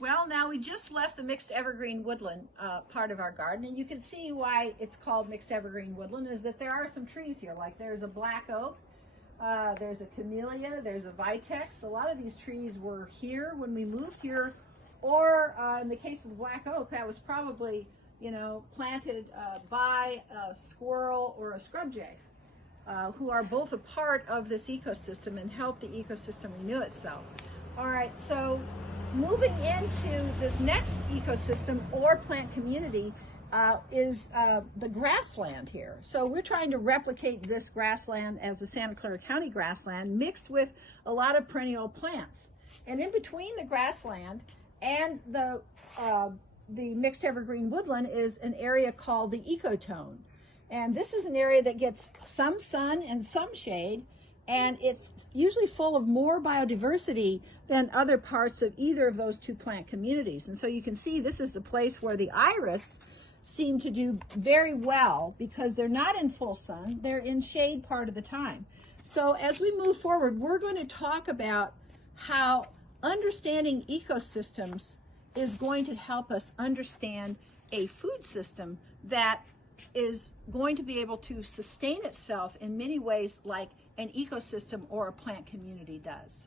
Well, now we just left the mixed evergreen woodland part of our garden, and you can see why it's called mixed evergreen woodland is that there are some trees here, like there's a black oak, there's a camellia, there's a vitex. A lot of these trees were here when we moved here, or in the case of the black oak, that was probably, you know, planted by a squirrel or a scrub jay, who are both a part of this ecosystem and help the ecosystem renew itself. All right, so moving into this next ecosystem or plant community is the grassland here. So we're trying to replicate this grassland as the Santa Clara County grassland mixed with a lot of perennial plants. And in between the grassland and the mixed evergreen woodland is an area called the Ecotone. And this is an area that gets some sun and some shade, and it's usually full of more biodiversity than other parts of either of those two plant communities. And so you can see this is the place where the iris seem to do very well because they're not in full sun, they're in shade part of the time. So as we move forward, we're going to talk about how understanding ecosystems is going to help us understand a food system that is going to be able to sustain itself in many ways like an ecosystem or a plant community does.